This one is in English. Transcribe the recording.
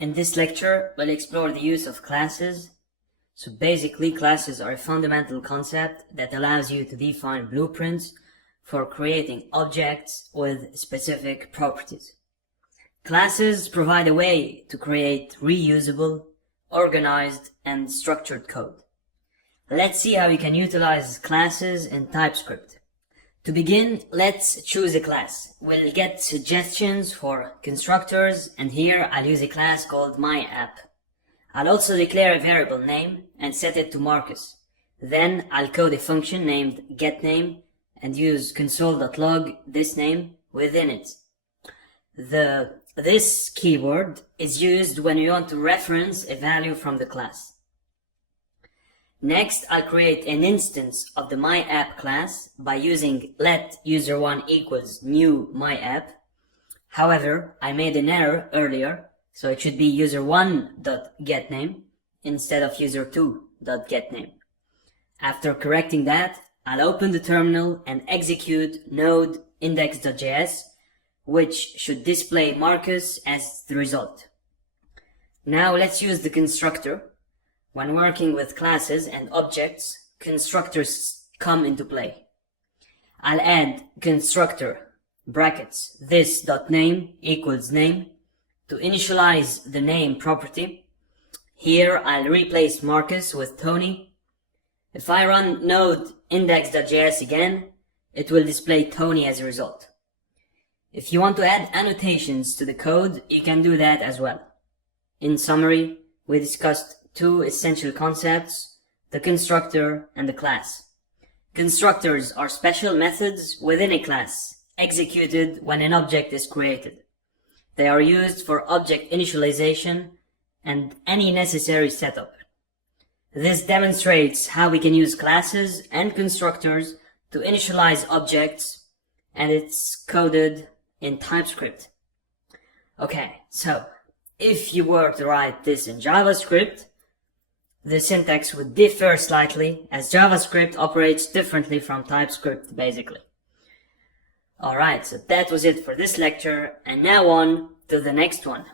In this lecture, we'll explore the use of classes. So basically, classes are a fundamental concept that allows you to define blueprints for creating objects with specific properties. Classes provide a way to create reusable, organized, and structured code. Let's see how we can utilize classes in TypeScript. To begin, let's choose a class. We'll get suggestions for constructors, and here I'll use a class called myApp. I'll also declare a variable name and set it to Marcus. Then I'll code a function named getName and use console.log this name within it. This keyword is used when you want to reference a value from the class. Next, I'll create an instance of the myApp class by using let user1 equals new myApp. However, I made an error earlier, so it should be user1.getName instead of user2.getName. After correcting that, I'll open the terminal and execute node index.js, which should display Marcus as the result. Now let's use the constructor. When working with classes and objects, constructors come into play. I'll add constructor brackets this.name equals name to initialize the name property. Here I'll replace Marcus with Tony. If I run node index.js again, it will display Tony as a result. If you want to add annotations to the code, you can do that as well. In summary, we discussed two essential concepts, the constructor and the class. Constructors are special methods within a class, executed when an object is created. They are used for object initialization and any necessary setup. This demonstrates how we can use classes and constructors to initialize objects, and it's coded in TypeScript. Okay, so if you were to write this in JavaScript, the syntax would differ slightly, as JavaScript operates differently from TypeScript basically. Alright, so that was it for this lecture, and now on to the next one.